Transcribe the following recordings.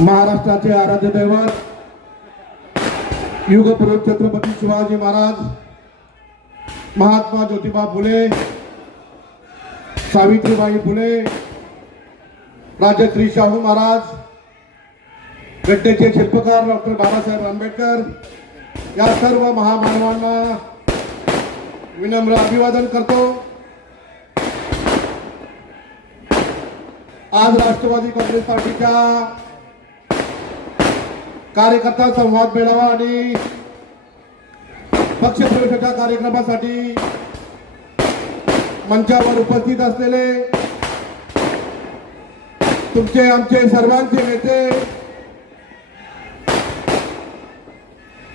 महाराष्ट्राचे आराध्य दैवत युगपुरुष छत्रपती शिवाजी महाराज महात्मा ज्योतिबा फुले सावित्रीबाई फुले राजश्री शाहू महाराज घटनेचे शिल्पकार डॉक्टर बाबासाहेब आंबेडकर या सर्व महामानवांना विनम्र अभिवादन करतो. आज राष्ट्रवादी काँग्रेस पार्टीच्या कार्यकर्ता संवाद मिळावा आणि पक्षप्रवेशाच्या कार्यक्रमासाठी मंचावर उपस्थित असलेले तुमचे आमचे सर्वांचे नेते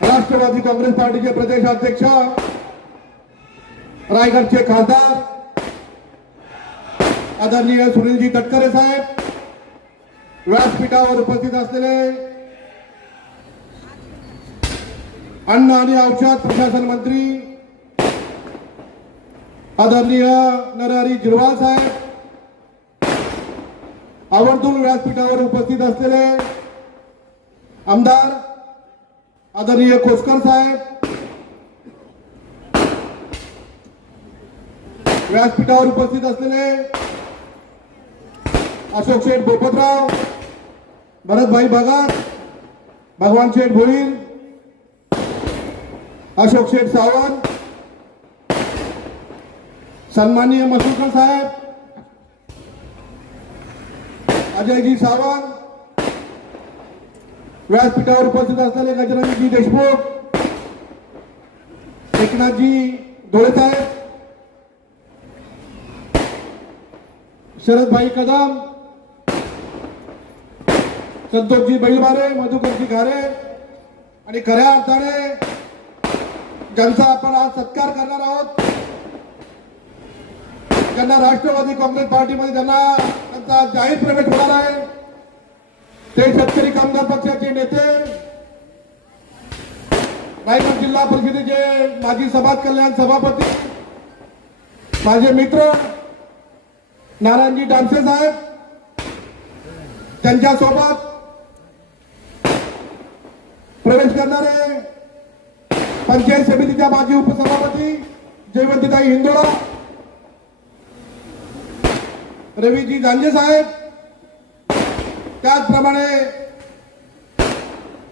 राष्ट्रवादी काँग्रेस पार्टीचे प्रदेशाध्यक्ष रायगडचे खासदार आदरणीय सुनीलजी तटकरे साहेब व्यासपीठावर उपस्थित असलेले अन्न आणि औषध प्रशासन मंत्री आदरणीय नरहरी जिरवाल साहेब आवर्जून व्यासपीठावर उपस्थित असलेले आमदार आदरणीय कोसकर साहेब व्यासपीठावर उपस्थित असलेले अशोक शेठ बोपतराव भरतभाई भगत भगवान शेठ भोईर अशोक शेठ सावंत सन्माननीय मसूरकर साहेब अजयजी सावंत व्यासपीठावर उपस्थित असलेले गजरंगजी देशमुख एकनाथजी धोळे साहेब शरदभाई कदम संतोषजी बैलबारे मधुकरजी घारे आणि खऱ्या अर्थाने ज्यांचा आपण आज सत्कार करणार आहोत. ज्यांना राष्ट्रवादी काँग्रेस पार्टीमध्ये ज्यांना त्यांचा जाहीर प्रवेश होणार आहे ते शेतकरी कामगार पक्षाचे नेते रायगड जिल्हा परिषदेचे माजी समाज कल्याण सभापती माझे मित्र नारायणजी डामसे साहेब त्यांच्यासोबत प्रवेश करणारे पंचायत समितीच्या माजी उपसभापती जयवंतीताई हिंदोळा रवीजी गांजे साहेब त्याचप्रमाणे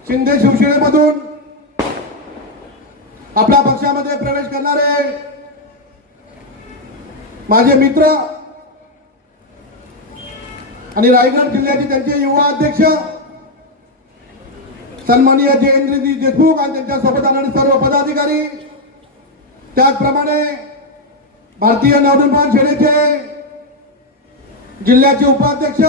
शिंदे शिवसेनेमधून आपल्या पक्षामध्ये प्रवेश करणारे माझे मित्र आणि रायगड जिल्ह्याचे त्यांचे युवा अध्यक्ष सन्माननीय जयेंद्रजी देशमुख आणि त्यांच्यासोबत सर्व पदाधिकारी त्याचप्रमाणे भारतीय नवनिर्माण सेनेचे जिल्ह्याचे उपाध्यक्ष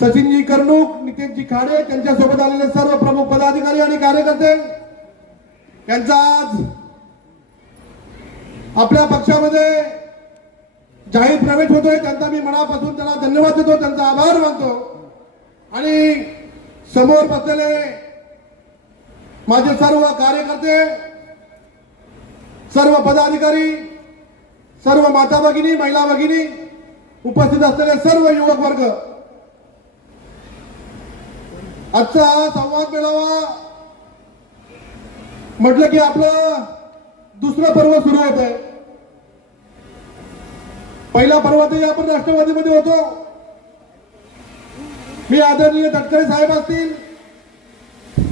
सचिनजी कर्णूक नितीनजी खाडे त्यांच्यासोबत आलेले सर्व प्रमुख पदाधिकारी आणि कार्यकर्ते यांचा आज आपल्या पक्षामध्ये जाहीर प्रवेश होतोय. त्यांचा मी मनापासून त्यांना धन्यवाद देतो. त्यांचा आभार मानतो. आणि समोर बसलेले माझे सर्व कार्यकर्ते सर्व पदाधिकारी सर्व माता भगिनी महिला भगिनी उपस्थित असलेले सर्व युवक वर्ग आजचा हा संवाद मेळावा म्हटलं की आपलं दुसरं पर्व सुरू होत आहे पहिला पर्वातही आपण राष्ट्रवादीमध्ये होतो. मी आदरणीय तटकरे साहेब असतील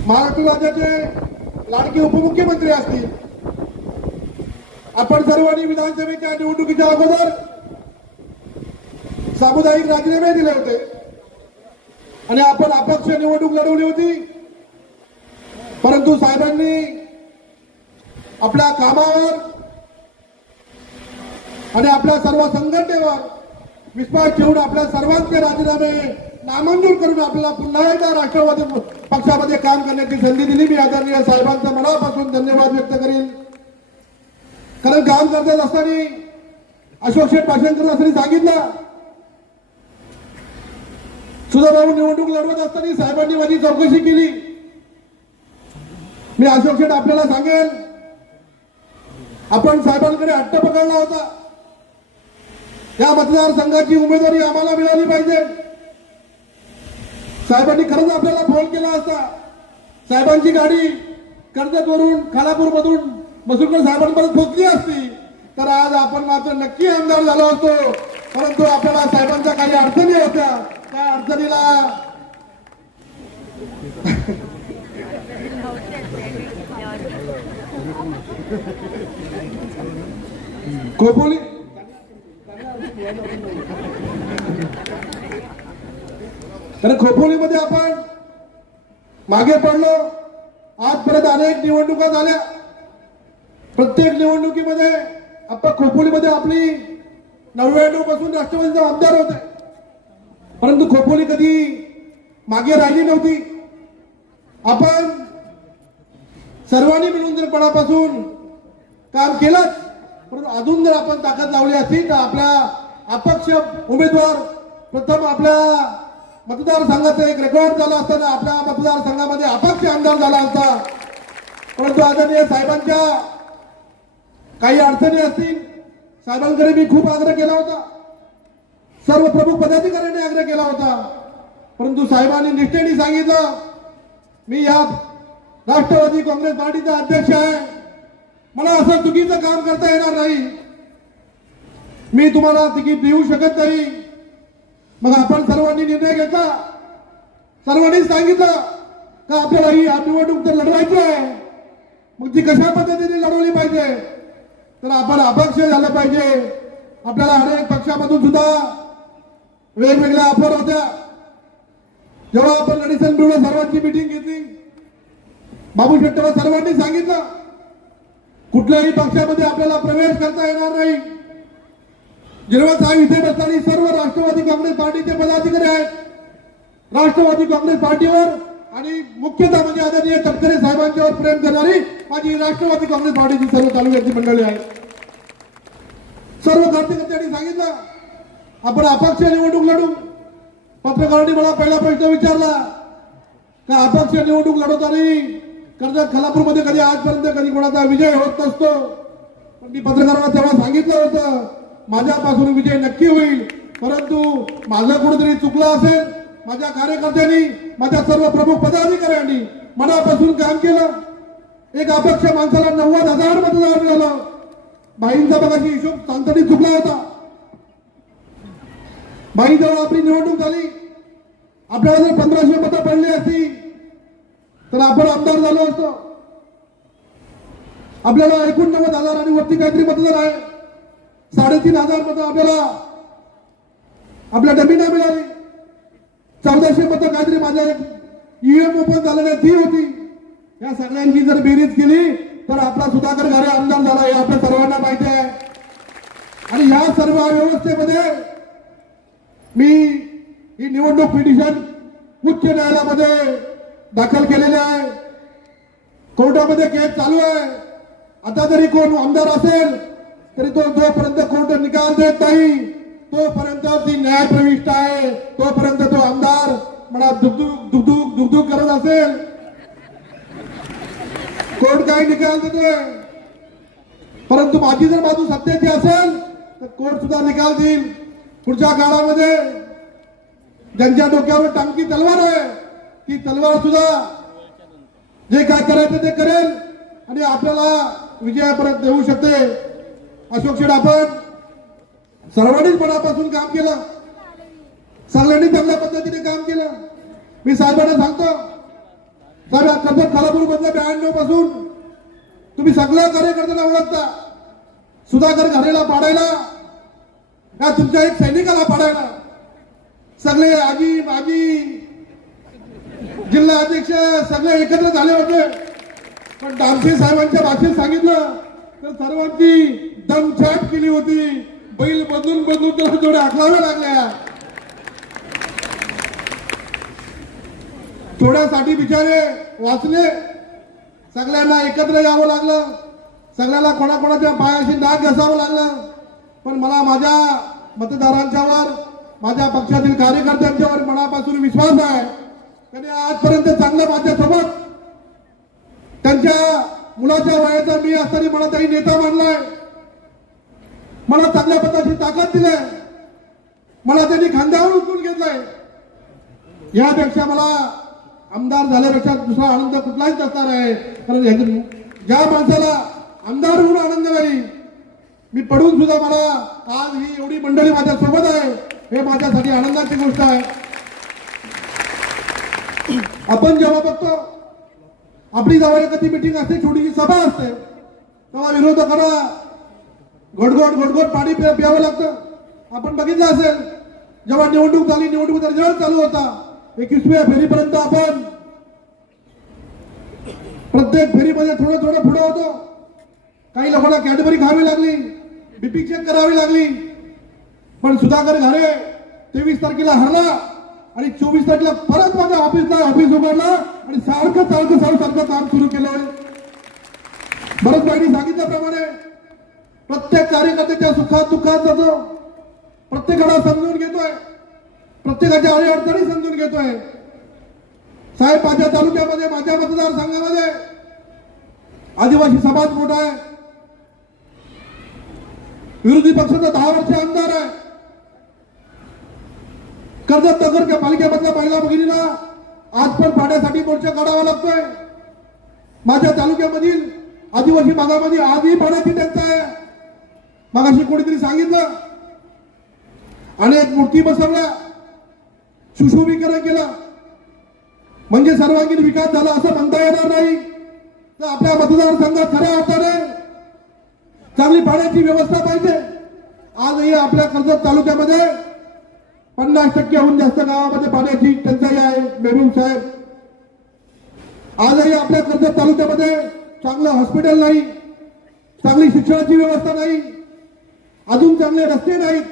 महाराष्ट्र राज्याचे लाडके उपमुख्यमंत्री असतील आपण सर्वांनी विधानसभेच्या निवडणुकीच्या अगोदर सामुदायिक राजीनामे दिले होते. आणि आपण अपक्ष निवडणूक लढवली होती. परंतु साहेबांनी आपल्या कामावर आणि आपल्या सर्व संघटनेवर विश्वास ठेवून आपल्या सर्वांचे राजीनामे नामंजूर करून आपल्याला पुन्हा एकदा राष्ट्रवादी पक्षामध्ये काम करण्याची संधी दिली. मी आदरणीय साहेबांचा मनापासून धन्यवाद व्यक्त करेन. कारण काम करत असताना अशोक शेठ भाषण करत असताना सांगितलं. सुधाभाऊ निवडणूक लढवत असताना साहेबांनी माझी चौकशी केली. मी अशोक शेठ आपल्याला सांगेल. आपण साहेबांकडे हट्ट पकडला होता. या मतदारसंघाची उमेदवारी आम्हाला मिळाली पाहिजे. साहेबांनी खरंच आपल्याला फोन केला असता. साहेबांची गाडी कर्जतवरून खालापूर मधून मसुरकर साहेबांपर्यंत पोहोचली असती. तर आज आपण मात्र नक्की आमदार झालो असतो. परंतु आपल्याला साहेबांच्या काही अडचणी होत्या. त्या अडचणीला कोपोली तर खोपोलीमध्ये आपण मागे पडलो. आज परत अनेक निवडणुका झाल्या. प्रत्येक निवडणुकीमध्ये आपण खोपोलीमध्ये आपली नव्याण्णवपासून राष्ट्रवादीचे आमदार होते परंतु खोपोली कधी मागे राहिली नव्हती. आपण सर्वांनी मिळून जर पणापासून काम केलंच परंतु अजून जर आपण ताकद लावली असती तर आपला अपक्ष उमेदवार प्रथम आपल्या मतदारसंघाचं एक रेकॉर्ड झाला असताना आपल्या मतदारसंघामध्ये अपक्ष आमदार झाला असता. परंतु आदरणीय साहेबांच्या काही अडचणी असतील साहेबांकडे मी खूप आग्रह केला होता. सर्व प्रमुख पदाधिकाऱ्यांनी आग्रह केला होता. परंतु साहेबांनी निष्ठेने सांगितलं मी या राष्ट्रवादी काँग्रेस पार्टीचा अध्यक्ष आहे. मला असं चुकीचं काम करता येणार नाही. मी तुम्हाला तिकीट देऊ शकत नाही. मग आपण सर्वांनी निर्णय घेतला? सर्वांनी सांगितलं का आपल्याला ही निवडणूक तर लढवायची आहे. मग ती कशा पद्धतीने लढवली पाहिजे? तर आपण अपक्ष झालं पाहिजे. आपल्याला अनेक पक्षामधून सुद्धा वेगवेगळ्या ऑफर होत्या. जेव्हा आपण लढीसन मिळून सर्वांची मिटिंग घेतली बाबू शेट्टीवर सर्वांनी सांगितलं कुठल्याही पक्षामध्ये आपल्याला प्रवेश करता येणार नाही. जेव्हा साहेब इथे बसताना सर्व राष्ट्रवादी काँग्रेस पार्टीचे पदाधिकारी आहेत. राष्ट्रवादी काँग्रेस पार्टीवर आणि मुख्यतः म्हणजे आदरणीय तटकरे साहेबांच्यावर प्रेम करणारी माझी राष्ट्रवादी काँग्रेस पार्टीची सर्व तालुक्याची मंडळी आहे सर्व कार्यकर्त्यांनी सांगितलं आपण अपक्ष निवडणूक लढू. पत्रकारांनी मला पहिला प्रश्न विचारला का अपक्ष निवडणूक लढवताना कर्जत खालापूरमध्ये कधी आजपर्यंत कधी कोणाचा विजय होत नसतो? पण मी पत्रकारांना तेव्हा सांगितलं होतं माझ्यापासून विजय नक्की होईल. परंतु माझं कुठेतरी चुकलं असेल माझ्या कार्यकर्त्यांनी माझ्या सर्व प्रमुख पदाधिकाऱ्यांनी मनापासून काम केलं. एक अपक्ष माणसाला नव्वद हजार मतदार मिळालं. बाईंचा बघाशी हिशोब सांगताना चुकला होता. बाईजवळ आपली निवडणूक झाली. आपल्याला जर पंधराशे मतं पडली असती तर आपण आमदार झालो असतो. आपल्याला एकोणनव्वद हजार आणि वरती काहीतरी मतदार आहे. साडेतीन हजार मतं आपल्याला आपल्या डमीना मिळाली. चौदाशे मतं काहीतरी माझ्या ईएम ओपन झालं नाही ती होती. या सगळ्यांची जर बेरीज केली तर आपला सुधाकर घरे आमदार झाला हे आपल्या सर्वांना माहिती आहे. आणि या सर्व व्यवस्थेमध्ये मी ही निवडणूक पिटिशन उच्च न्यायालयामध्ये दाखल केलेले आहे. कोर्टामध्ये केस चालू आहे. आता जरी कोण आमदार असेल तरी तो जोपर्यंत कोर्ट निकाल देत नाही तोपर्यंत ती न्याय प्रविष्ट आहे. तोपर्यंत तो आमदार मला दुगदुग दुगदुग दुगदुग करत असेल. कोर्ट काही निकाल देतोय. परंतु माझी जर बाजू सत्याची असेल तर कोर्ट सुद्धा निकाल देईल. पुढच्या काळामध्ये ज्यांच्या डोक्यावर टांकी तलवार आहे ती तलवार सुद्धा जे काय करायचं ते करेल आणि आपल्याला विजयापर्यंत देऊ शकते. अशोक शेठ आपण सर्वांनीच मनापासून काम केलं. सगळ्यांनी चांगल्या पद्धतीने काम केलं. मी साहेबांना सांगतो साहेब कर्जत खालापूर मधल्या ब्याण्णवपासून तुम्ही सगळ्या कार्यकर्त्यांना ओळखता. सुधाकर घारेला पाडायला का तुमच्या एक सैनिकाला पाडायला. सगळे आजी माजी जिल्हा अध्यक्ष सगळे एकत्र झाले होते. पण डामसे साहेबांच्या भाषेत सांगितलं तर सर्वांची दमछाट केली होती. बैल बदलून बदलून त्याला जोड्या आखलाव्या लागल्या. थोड्यासाठी बिचारे वाचले. सगळ्यांना एकत्र यावं लागलं. सगळ्याला कोणाकोणाच्या पायाशी नाक घासावं लागलं. पण मला माझ्या मतदारांच्यावर माझ्या पक्षातील कार्यकर्त्यांच्यावर मनापासून विश्वास आहे. त्यांनी आजपर्यंत चांगलं माझ्यासोबत त्यांच्या मुलाच्या वयाचा मी असताना मला काही नेता मानलाय. मला चांगल्या पद्धतीची ताकद दिलाय. मला त्यांनी खांद्यावर उचलून घेतलंय. यापेक्षा मला आमदार झाल्यापेक्षा दुसरा आनंद कुठलाच असणार आहे. कारण ह्यातून ज्या माणसाला आमदार होऊन आनंद नाही मी पडून सुद्धा मला आज ही एवढी मंडळी माझ्या सोबत आहे हे माझ्यासाठी आनंदाची गोष्ट आहे. आपण जेव्हा बघतो आपली जवळ एखादी मिटिंग असते छोटीशी सभा असते तेव्हा विरोधकांना घोटघोट घोटघोट पाणी प्या- प्यावं लागतं. आपण बघितलं असेल जेव्हा निवडणूक झाली निवडणूक रिझल्ट चालू होता एकवीसव्या फेरीपर्यंत आपण प्रत्येक फेरीमध्ये थोडं थोडं पुढे होतो. काही लोकांना कॅडबरी खावी लागली बीपी चेक करावी लागली. पण सुधाकर घरे तेवीस तारखेला हरला आणि चोवीस तारखेला परत माझ्या ऑफिसला ऑफिस उघडला आणि सारखं सारखं सारखं सारखं काम सुरू केलं. बरंच बाईंनी सांगितल्याप्रमाणे प्रत्येक कार्यकर्त्याच्या सुखात दुःखात जातो प्रत्येकाला समजून घेतोय प्रत्येकाच्या अडीअडचणी समजून घेतोय. साहेब माझ्या तालुक्यामध्ये माझ्या मतदारसंघामध्ये आदिवासी समाज मोठा आहे. विरोधी पक्षाचा दहा वर्ष आमदार आहे. कर्जत नगरच्या पालिकेमधल्या महिला भगिनीला आज पण पाण्यासाठी मोर्चा काढावा लागतोय. माझ्या तालुक्यामधील आदिवासी भागामध्ये आजही पाण्याची टंचाई आहे. मगाशी कोणीतरी सांगितलं. अनेक मूर्ती बसवल्या. सुशोभीकरण केलं. म्हणजे सर्वांगीण विकास झाला असं म्हणता येणार नाही. तर आपल्या मतदारसंघात खऱ्या अर्थाने चांगली पाण्याची व्यवस्था पाहिजे. आजही आपल्या कर्जत तालुक्यामध्ये पन्नास टक्क्याहून जास्त गावामध्ये पाण्याची टंचाई आहे मेहबूब साहेब. आजही आपल्या कर्जत तालुक्यामध्ये चांगलं हॉस्पिटल नाही. चांगली शिक्षणाची व्यवस्था नाही. अजून चांगले रस्ते नाहीत.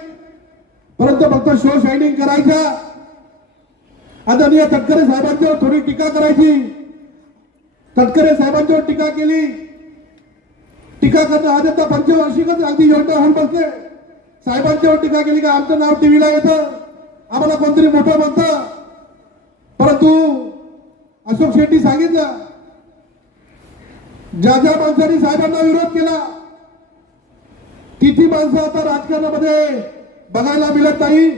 परंतु फक्त शो शायनिंग करायच्या आदरणीय तटकरे साहेबांच्यावर थोडी टीका करायची. तटकरे साहेबांच्यावर टीका केली. टीका करणं आज आता पंचवार्षिकच अगदी योजना होऊन बसले. साहेबांच्यावर टीका केली का आमचं नाव टीव्हीला येतं. आम्हाला कोणतरी मोठं म्हणतं. परंतु अशोक शेट्टी सांगितलं. ज्या ज्या माणसांनी साहेबांना विरोध केला किती माणसं आता राजकारणामध्ये बघायला मिळत नाही.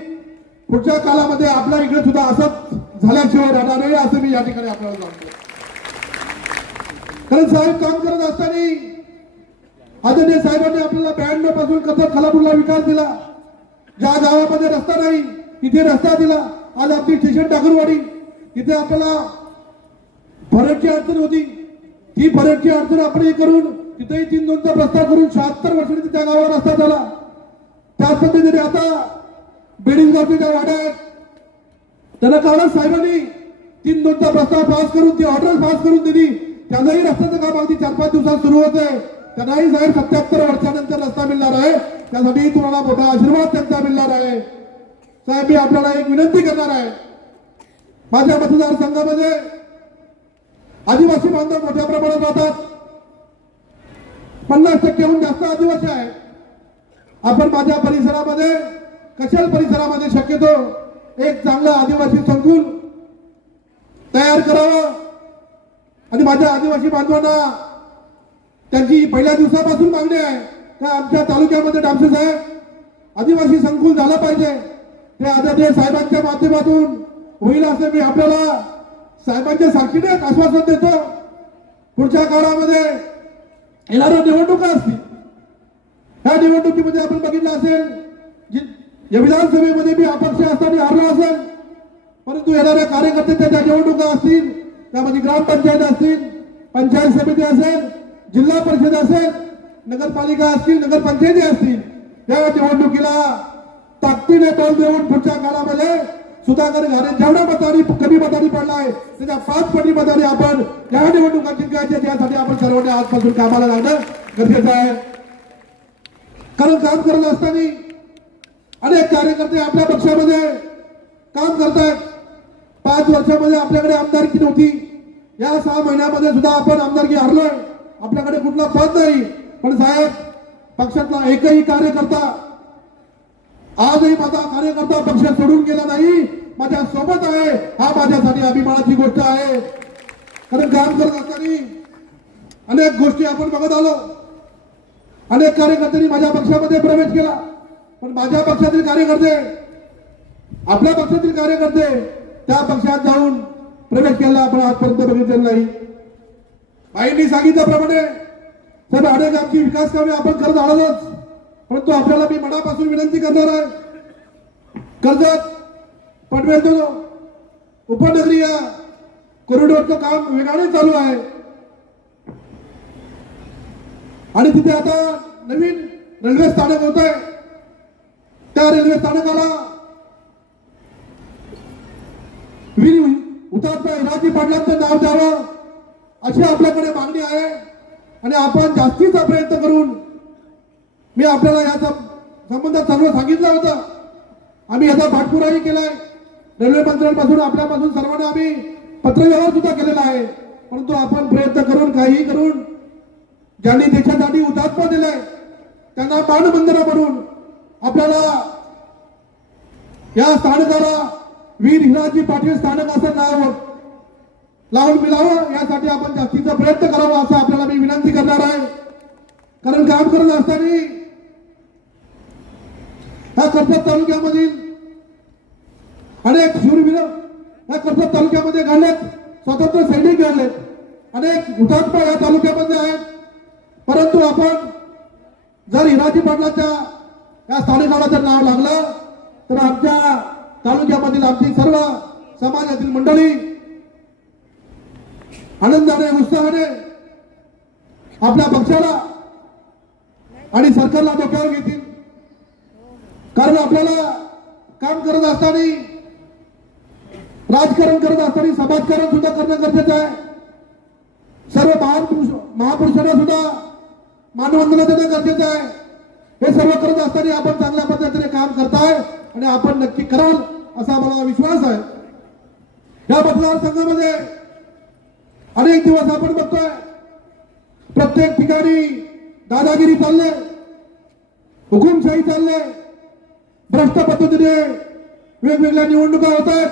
पुढच्या काळामध्ये आपल्या इकडे सुद्धा असंच झाल्याशिवाय राहणार नाही असं मी या ठिकाणी आपल्याला सांगतो कारण साहेब काम करत असताना आदरणीय साहेबांनी आपल्याला ब्याण्णवपासून कसं खालापूरला विकास दिला. ज्या गावामध्ये रस्ता नाही तिथे रस्ता दिला. आज आपली स्टेशन टाकरवाडी तिथे आपल्याला फरटची अडचण होती. ती फरटची अडचण आपण हे करून तिथेही तीन दोनचा प्रस्ताव करून शहात्तर वर्षांनी त्या गावावर रस्ता झाला. त्याच पद्धतीने आता बेडिंगावच्या ज्या वाड्या आहेत. त्यांना काळच साहेबांनी तीन दोनचा प्रस्ताव पास करून ती ऑर्डर पास करून दिली. त्यांनाही रस्त्याचं काम अगदी चार पाच दिवसात सुरू होत आहे त्यांनाही साहेब सत्याहत्तर वर्षानंतर रस्ता मिळणार आहे. त्यासाठी तुम्हाला मोठा आशीर्वाद त्यांचा मिळणार आहे. साहेब मी आपल्याला एक विनंती करणार आहे. माझ्या मतदारसंघामध्ये आदिवासी बांधव मोठ्या प्रमाणात राहतात. पन्नास टक्केहून जास्त आदिवासी आहे. आपण माझ्या परिसरामध्ये कशाल परिसरामध्ये शक्यतो एक चांगलं आदिवासी संकुल तयार करावं. आणि माझ्या आदिवासी बांधवांना त्यांची पहिल्या दिवसापासून मागणी आहे. त्या आमच्या तालुक्यामध्ये डामसे साहेब आदिवासी संकुल झालं पाहिजे. ते आदरणीय साहेबांच्या माध्यमातून होईल असं मी आपल्याला साहेबांच्या साक्षीने आश्वासन देतो. पुढच्या काळामध्ये येणाऱ्या निवडणुका असतील ह्या निवडणुकीमध्ये आपण बघितलं असेल जी- या विधानसभेमध्ये मी अपक्ष असताना हारलो असेल परंतु येणाऱ्या कार्यकर्त्यांच्या ज्या निवडणुका असतील त्यामध्ये ग्रामपंचायत असतील पंचायत समिती असेल जिल्हा परिषद असेल नगरपालिका असतील नगरपंचायती असतील त्या निवडणुकीला ताकदीने बल देऊन पुढच्या काळामध्ये सुधाकर घारे जेवढ्या मतांनी कमी मतांनी पडलाय त्याच्या पाच पटी मतांनी आपण या निवडणुका जिंकायच्या त्यासाठी आपण सर्वांनी आजपासून कामाला लागणं गरजेचं आहे. कारण काम करत असताना अनेक कार्यकर्ते आपल्या पक्षामध्ये काम करतात पाच वर्षामध्ये आपल्याकडे आमदारकी नव्हती. या सहा महिन्यामध्ये सुद्धा आपण आमदारकी हरलोय. आपल्याकडे कुठला पद नाही. पण साहेब पक्षातला एकही कार्यकर्ता आजही माझा कार्यकर्ता पक्ष सोडून गेला नाही. माझ्या सोबत आहे. हा माझ्यासाठी अभिमानाची गोष्ट आहे. कारण काम करत असताना अनेक गोष्टी आपण बघत आलो. अनेक कार्यकर्त्यांनी माझ्या पक्षामध्ये प्रवेश केला. पण माझ्या पक्षातील कार्यकर्ते आपल्या पक्षातील कार्यकर्ते त्या पक्षात जाऊन प्रवेश केला आपण आजपर्यंत बघितलेलं नाही. आईंनी सांगितल्याप्रमाणे सर अनेक आमची विकास कामे आपण करत आहोतच परंतु आपल्याला मी मनापासून विनंती करणार आहे. कर्जत पटवेल उपनगरीय कॉरिडॉरचं काम वेगाने चालू आहे. आणि तिथे आता नवीन रेल्वे स्थानक होत आहे. त्या रेल्वे स्थानकाला वीर हुतात्मा इराजी पाटलांचं नाव द्यावं अशी आपल्याकडे मागणी आहे. आणि आपण जास्तीचा प्रयत्न करून मी आपल्याला याचा संबंधात सर्व सांगितलं होतं. आम्ही याचा पाठपुराही केलाय. रेल्वे मंत्र्यांपासून आपल्यापासून सर्वांना आम्ही पत्रव्यवहार सुद्धा केलेला आहे. परंतु आपण प्रयत्न करून काहीही करून ज्यांनी देशासाठी हुतात्मा दिलाय त्यांना मानवंदना म्हणून आपल्याला या स्थानकाला वीर हिराजी पाटील स्थानक असं नाव लावून मिळावं यासाठी आपण जास्तीचा प्रयत्न करावा असं आपल्याला मी विनंती करणार आहे. कारण काम करत असताना ह्या कर्जत तालुक्यामधील अनेक शूरवीर या कर्जत तालुक्यामध्ये घडलेत स्वतंत्र सैनिक घडलेत अनेक हुतात्मा या तालुक्यामध्ये आहेत. परंतु आपण जर हिराजी पाटलाच्या या स्थानिकाला जर नाव लागलं तर आमच्या तालुक्यामधील आमची सर्व समाजातील मंडळी आनंदाने उत्साहाने आपल्या पक्षाला आणि सरकारला डोक्यावर घेतील. कारण आपल्याला काम करत असताना राजकारण करत असताना समाजकारण सुद्धा करणं गरजेचं आहे. सर्व महापुरुष महापुरुषांना सुद्धा मानवंदना देणं गरजेचं आहे. हे सर्व करत असताना आपण चांगल्या पद्धतीने काम करताय आणि आपण नक्की कराल असा मला विश्वास आहे. या मतदारसंघामध्ये अनेक दिवस आपण बघतोय प्रत्येक ठिकाणी दादागिरी चालले हुकुमशाही चालले भ्रष्ट पद्धतीने वेगवेगळ्या निवडणुका होत आहेत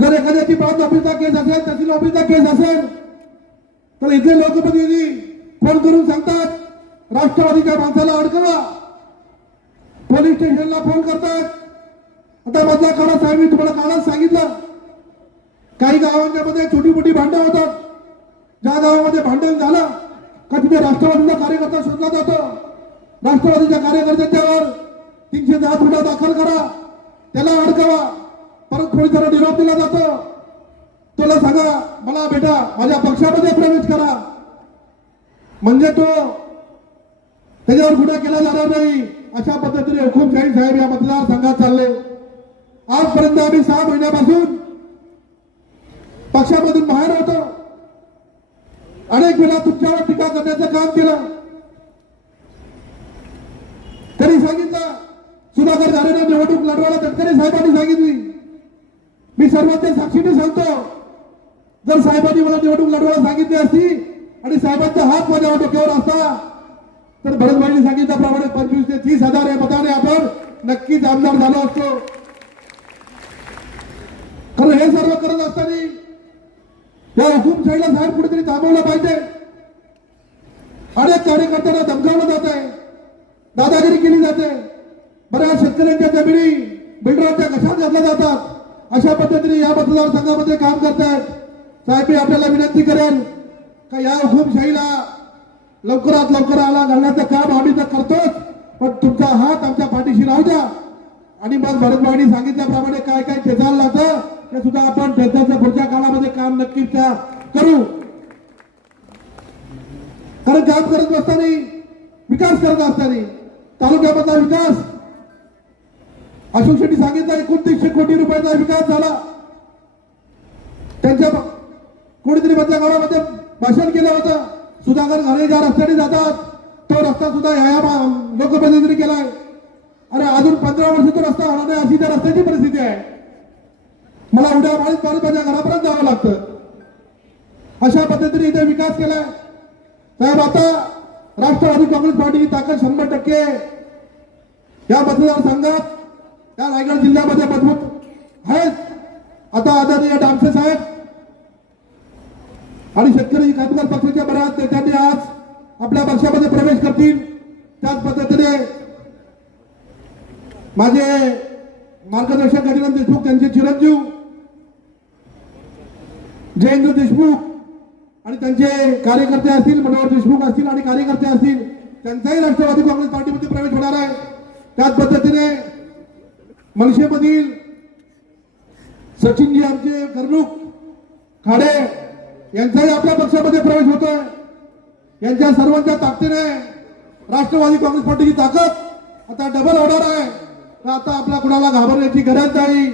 जर एखाद्याची पाच नोकरीचा केस असेल त्याची नोकरीचा केस असेल तर इथले लोकप्रतिनिधी फोन करून सांगतात राष्ट्रवादीच्या माणसाला अडकवा. पोलीस स्टेशनला फोन करतात. आता मधला काळात साहेब मी तुम्हाला काळात सांगितलं. काही गावांच्या मध्ये छोटी मोठी भांडण होतात. ज्या गावामध्ये भांडण झालं का तिथे राष्ट्रवादीचा कार्यकर्ता शोधला जातो. राष्ट्रवादीच्या कार्यकर्त्यांच्यावर तीनशे दहा गुन्हा दाखल करा. त्याला अडकवा. परत पोलिसांना निरोप दिला जातो. तुला सांगा मला बेटा माझ्या पक्षामध्ये प्रवेश करा. म्हणजे तो त्याच्यावर गुन्हा केला जाणार नाही. अशा पद्धतीने हुकुमशाही साहेब या मतदारसंघात चालले. आजपर्यंत आम्ही सहा महिन्यापासून पक्षामधून बाहेर होतो. अनेक वेळा तुमच्यावर टीका करण्याचं काम केलं. तरी सांगितलं सुधाकर झालेला निवडणूक लढवायला तटकरे साहेबांनी सांगितली. मी सर्वांच्या साक्षीने सांगतो. जर साहेबांनी मला निवडणूक लढवायला सांगितली असती आणि साहेबांचा हात माझ्या डोक्यावर असता तर भरतभाईने सांगितल्याप्रमाणे पंचवीस ते तीस हजार या मताने आपण नक्कीच आमदार झालो असतो. कारण हे सर्व करत असताना या हुकुमशाहीला साहेब कुठेतरी थांबवलं पाहिजे. अनेक कार्यकर्त्यांना धमकावलं जात आहे दादागिरी केली जाते. बऱ्याच शेतकऱ्यांच्या जमिनी बिल्डरांच्या कशात घातल्या जातात? अशा पद्धतीने या मतदारसंघामध्ये काम करतायत. साहेब मी आपल्याला विनंती करेन का या हुकुमशाहीला लवकरात लवकर आला घालण्याचं काम आम्ही तर करतोच पण तुमचा हात आमच्या पाठीशी राहू द्या. आणि मग भरतभाईंनी सांगितल्याप्रमाणे काय काय ठेचायला लागतं ते सुद्धा आपण ठेचायचं पुढच्या काळामध्ये काम नक्कीच त्या करू. कारण काम करत असताना विकास करत असताना तालुक्यामधला विकास अशोक शेट्टी सांगितलं एकोणतीसशे कोटी रुपयाचा विकास झाला. त्यांच्या कोणीतरी मधल्या गावामध्ये भाषण केलं होतं. सुधाकर घरे ज्या रस्त्याने जातात तो रस्ता सुद्धा ह्या लोकप्रतिनिधींनी केलाय. अरे अजून पंधरा वर्ष तो रस्ता होणार नाही अशी त्या रस्त्याची परिस्थिती आहे. मला उद्या माळीत पाणी माझ्या घरापर्यंत जावं लागतं. अशा पद्धतीने इथे विकास केलाय. साहेब आता राष्ट्रवादी काँग्रेस पार्टीची ताकद शंभर टक्के या मतदारसंघात या रायगड जिल्ह्यामध्ये मजबूत आहेत. आता आदरणीय डामसे साहेब आणि शेतकरी कामगार पक्षाच्या बऱ्याच नेत्यांनी आज आपल्या पक्षामध्ये प्रवेश करतील. त्याच पद्धतीने माझे मार्गदर्शक गजानन देशमुख त्यांचे चिरंजीव जयेंद्र देशमुख आणि त्यांचे कार्यकर्ते असतील मनोहर देशमुख असतील आणि कार्यकर्ते असतील त्यांचाही राष्ट्रवादी काँग्रेस पार्टीमध्ये प्रवेश होणार आहे. त्याच पद्धतीने मनसेमधील सचिनजी आमचे कर्णूक खाडे यांचाही आपल्या पक्षामध्ये प्रवेश होतोय. यांच्या सर्वांच्या ताकदीने राष्ट्रवादी काँग्रेस पार्टीची ताकद आता डबल होणार आहे. तर आता आपला कुणाला घाबरण्याची गरज नाही.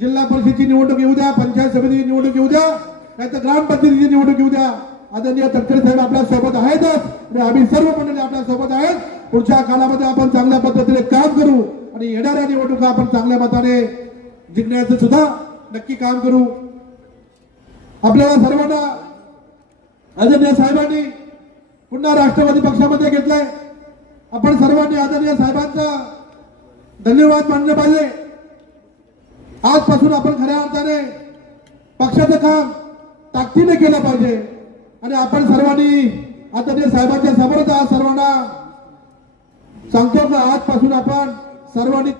जिल्हा परिषदेची निवडणूक येऊ द्या पंचायत समितीची निवडणूक येऊ द्या नाही तर ग्रामपंचायतीची निवडणूक येऊ द्या. आदरणीय तटकरे साहेब आपल्यासोबत आहेतच. आणि आम्ही सर्व मंडळी आपल्यासोबत आहेत. पुढच्या काळामध्ये आपण चांगल्या पद्धतीने काम करू. आणि येणाऱ्या निवडणुका आपण चांगल्या मताने जिंकण्याचं सुद्धा नक्की काम करू. आपल्याला सर्वांना आदरणीय साहेबांनी पुन्हा राष्ट्रवादी पक्षामध्ये घेतलंय. आपण सर्वांनी आदरणीय साहेबांचा धन्यवाद मानले पाहिजे. आजपासून आपण खऱ्या अर्थाने पक्षाचं काम ताकदीने केलं पाहिजे. आणि आपण सर्वांनी आदरणीय साहेबांच्या समोरच आज सर्वांना सांगतो ना आजपासून आपण सर्वांनी